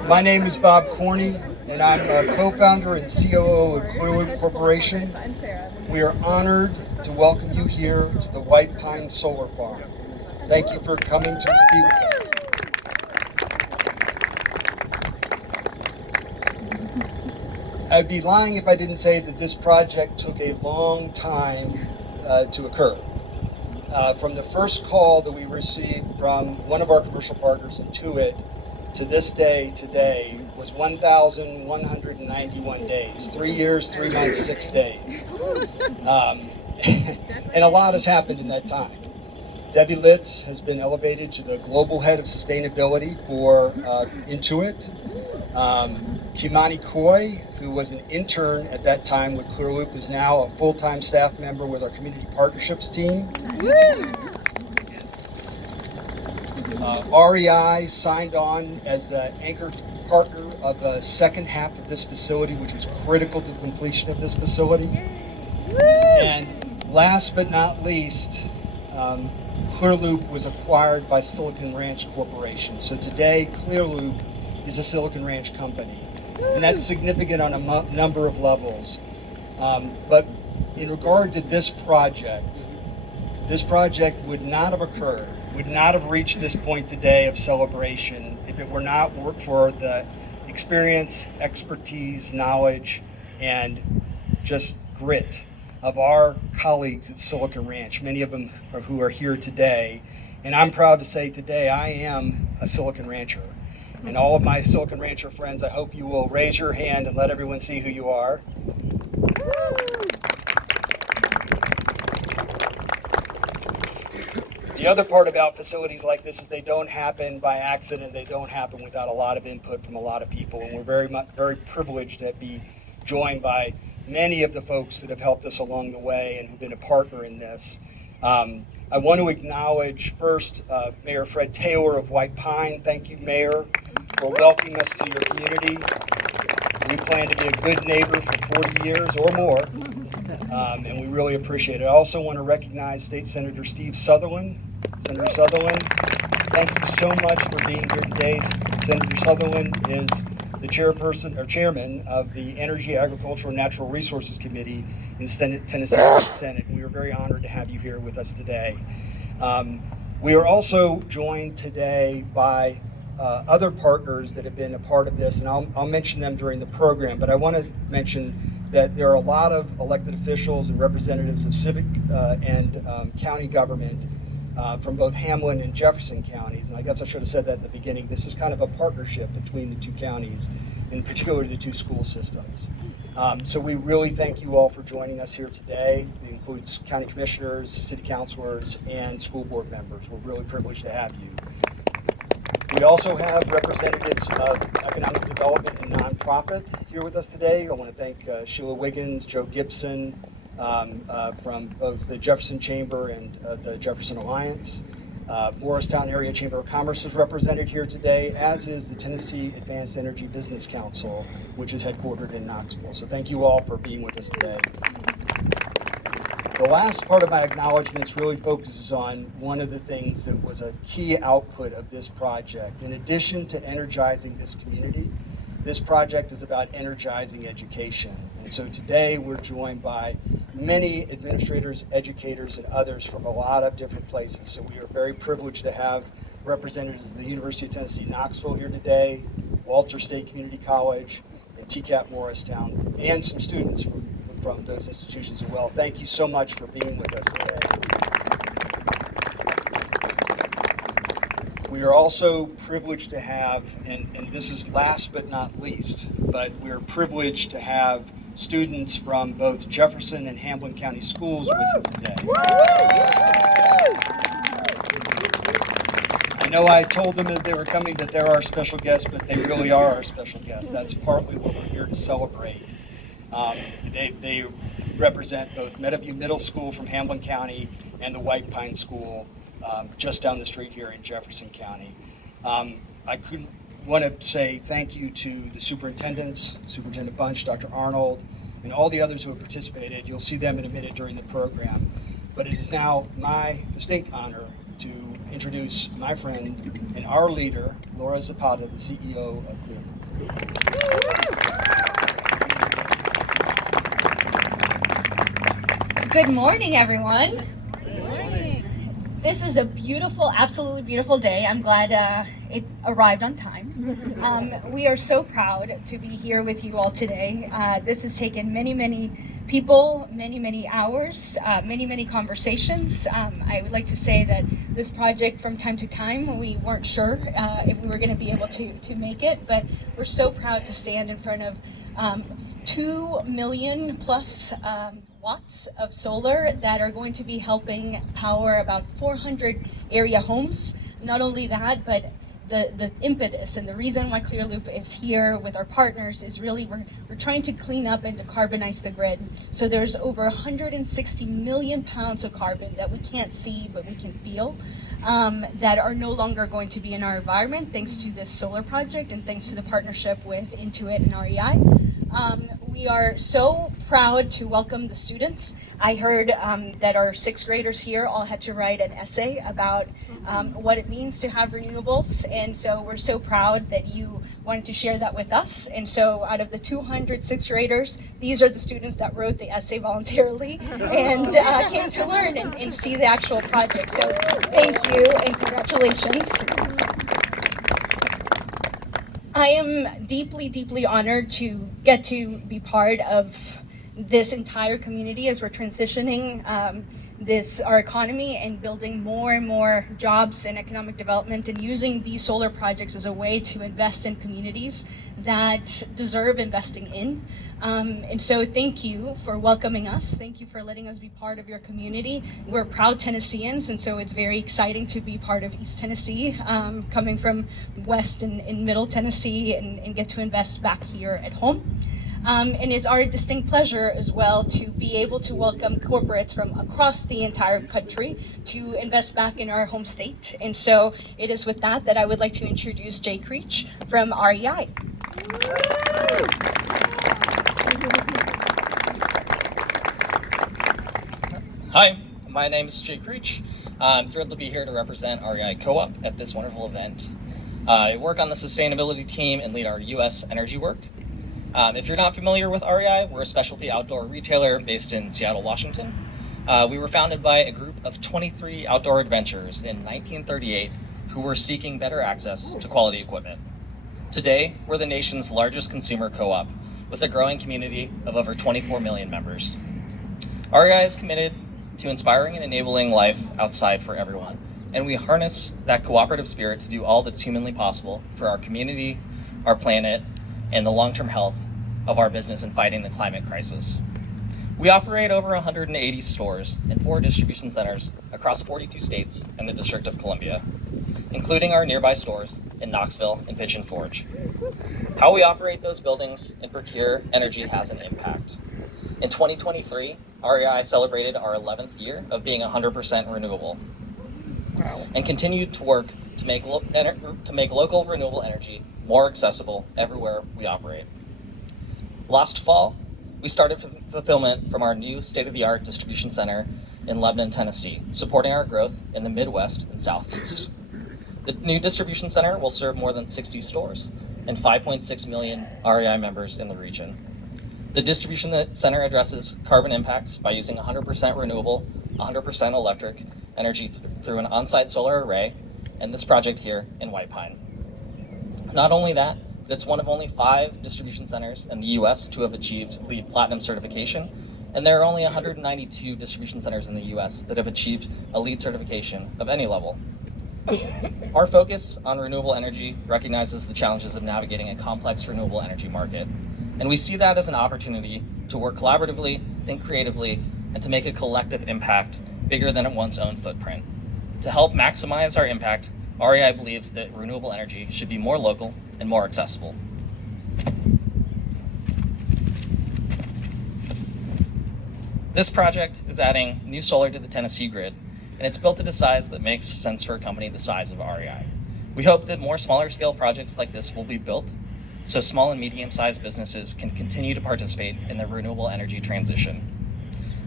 My name is Bob Corney, and I'm a co-founder and COO of Clearloop Corporation. We are honored to welcome you here to the White Pine Solar Farm. Thank you for coming to be with us. I'd be lying if I didn't say that this project took a long time to occur. From the first call that we received from one of our commercial partners, Intuit, to this day today was 1,191 days. 3 years, 3 months, 6 days. And a lot has happened in that time. Debbie Litz has been elevated to the global head of sustainability for Intuit. Kimani Coy, who was an intern at that time with Clearloop, is now a full-time staff member with our community partnerships team. REI signed on as the anchor partner of the second half of this facility, which was critical to the completion of this facility. And last but not least, Clearloop was acquired by Silicon Ranch Corporation. So today, Clearloop is a Silicon Ranch company. And that's significant on a number of levels. But in regard to this project would not have occurred, would not have reached this point today of celebration if it were not for the experience, expertise, knowledge, and just grit of our colleagues at Silicon Ranch, many of them who are here today. And I'm proud to say today I am a Silicon Rancher. And all of my Silicon Rancher friends, I hope you will raise your hand and let everyone see who you are. The other part about facilities like this is they don't happen by accident. They don't happen without a lot of input from a lot of people. And we're very privileged to be joined by many of the folks that have helped us along the way and who've been a partner in this. I want to acknowledge first Mayor Fred Taylor of White Pine. Thank you, Mayor, for welcoming us to your community. We plan to be a good neighbor for 40 years or more, and we really appreciate it. I also want to recognize State Senator Steve Sutherland. Senator Sutherland, thank you so much for being here today. Senator Sutherland is the chairperson or chairman of the Energy, Agricultural, and Natural Resources Committee in the Tennessee State Senate. We are very honored to have you here with us today. We are also joined today by other partners that have been a part of this, and I'll mention them during the program, but I want to mention that there are a lot of elected officials and representatives of civic and county government from both Hamlin and Jefferson counties. And I guess I should have said that at the beginning. This is kind of a partnership between the two counties, in particular the two school systems. So we really thank you all for joining us here today. It includes county commissioners, city councilors, and school board members. We're really privileged to have you. We also have representatives of economic development and nonprofit here with us today. I want to thank Sheila Wiggins, Joe Gibson, from both the Jefferson Chamber and the Jefferson Alliance. Morristown Area Chamber of Commerce is represented here today, as is the Tennessee Advanced Energy Business Council, which is headquartered in Knoxville. So thank you all for being with us today. The last part of my acknowledgments really focuses on one of the things that was a key output of this project. In addition to energizing this community, this project is about energizing education. And so today we're joined by many administrators, educators, and others from a lot of different places. So we are very privileged to have representatives of the University of Tennessee Knoxville here today, Walter State Community College, and TCAP Morristown, and some students from those institutions as well. Thank you so much for being with us today. We are also privileged to have, and this is last but not least, but we're privileged to have students from both Jefferson and Hamlin County Schools with us today. I know I told them as they were coming that they're our special guests, but they really are our special guests. That's partly what we're here to celebrate. They represent both Meadowview Middle School from Hamlin County and the White Pine School just down the street here in Jefferson County. I want to say thank you to the superintendents, Superintendent Bunch, Dr. Arnold, and all the others who have participated. You'll see them in a minute during the program. But it is now my distinct honor to introduce my friend and our leader, Laura Zapata, the CEO of Clearloop. Good morning, everyone. This is a beautiful, absolutely beautiful day. I'm glad it arrived on time. We are so proud to be here with you all today. This has taken many people, many hours, many conversations. I would like to say that this project, from time to time, we weren't sure if we were going to be able to make it, but we're so proud to stand in front of 2 million plus watts of solar that are going to be helping power about 400 area homes. Not only that, but the impetus and the reason why Clearloop is here with our partners is really we're trying to clean up and decarbonize the grid. So there's over 160 million pounds of carbon that we can't see but we can feel, that are no longer going to be in our environment thanks to this solar project and thanks to the partnership with Intuit and REI. We are so proud to welcome the students. I heard that our 6th graders here all had to write an essay about what it means to have renewables, and so we're so proud that you wanted to share that with us. And so out of the 200 6th graders, these are the students that wrote the essay voluntarily and came to learn and see the actual project. So thank you and congratulations. I am deeply honored to get to be part of this entire community as we're transitioning our economy and building more and more jobs and economic development, and using these solar projects as a way to invest in communities that deserve investing in. And so thank you for welcoming us. Thank you for letting us be part of your community. We're proud Tennesseans, and so it's very exciting to be part of East Tennessee, coming from West and Middle Tennessee, and get to invest back here at home. And it's our distinct pleasure as well to be able to welcome corporates from across the entire country to invest back in our home state. And so it is with that I would like to introduce Jay Creech from REI. Hi, my name is Jay Creech. I'm thrilled to be here to represent REI Co-op at this wonderful event. I work on the sustainability team and lead our U.S. energy work. If you're not familiar with REI, we're a specialty outdoor retailer based in Seattle, Washington. We were founded by a group of 23 outdoor adventurers in 1938 who were seeking better access to quality equipment. Today, we're the nation's largest consumer co-op with a growing community of over 24 million members. REI is committed to inspiring and enabling life outside for everyone, and we harness that cooperative spirit to do all that's humanly possible for our community, our planet, and the long-term health of our business in fighting the climate crisis. We operate over 180 stores and 4 distribution centers across 42 states and the District of Columbia, including our nearby stores in Knoxville and Pigeon Forge. How we operate those buildings and procure energy has an impact. In 2023, REI celebrated our 11th year of being 100% renewable, and continued to work to make local renewable energy more accessible everywhere we operate. Last fall, we started fulfillment from our new state-of-the-art distribution center in Lebanon, Tennessee, supporting our growth in the Midwest and Southeast. The new distribution center will serve more than 60 stores and 5.6 million REI members in the region. The distribution center addresses carbon impacts by using 100% renewable, 100% electric energy through an on-site solar array, and this project here in White Pine. Not only that, but it's one of only 5 distribution centers in the US to have achieved LEED Platinum certification, and there are only 192 distribution centers in the US that have achieved a LEED certification of any level. Our focus on renewable energy recognizes the challenges of navigating a complex renewable energy market, and we see that as an opportunity to work collaboratively, think creatively, and to make a collective impact bigger than one's own footprint. To help maximize our impact, REI believes that renewable energy should be more local and more accessible. This project is adding new solar to the Tennessee grid, and it's built at a size that makes sense for a company the size of REI. We hope that more smaller scale projects like this will be built so small and medium-sized businesses can continue to participate in the renewable energy transition.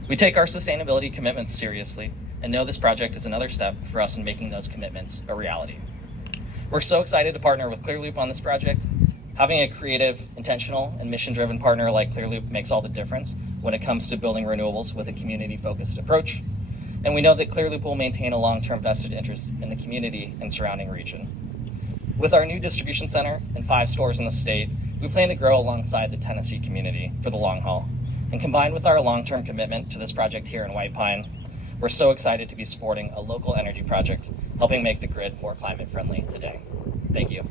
We take our sustainability commitments seriously, and know this project is another step for us in making those commitments a reality. We're so excited to partner with Clearloop on this project. Having a creative, intentional, and mission-driven partner like Clearloop makes all the difference when it comes to building renewables with a community-focused approach. And we know that Clearloop will maintain a long-term vested interest in the community and surrounding region. With our new distribution center and 5 stores in the state, we plan to grow alongside the Tennessee community for the long haul. And combined with our long-term commitment to this project here in White Pine, we're so excited to be supporting a local energy project helping make the grid more climate friendly today. Thank you.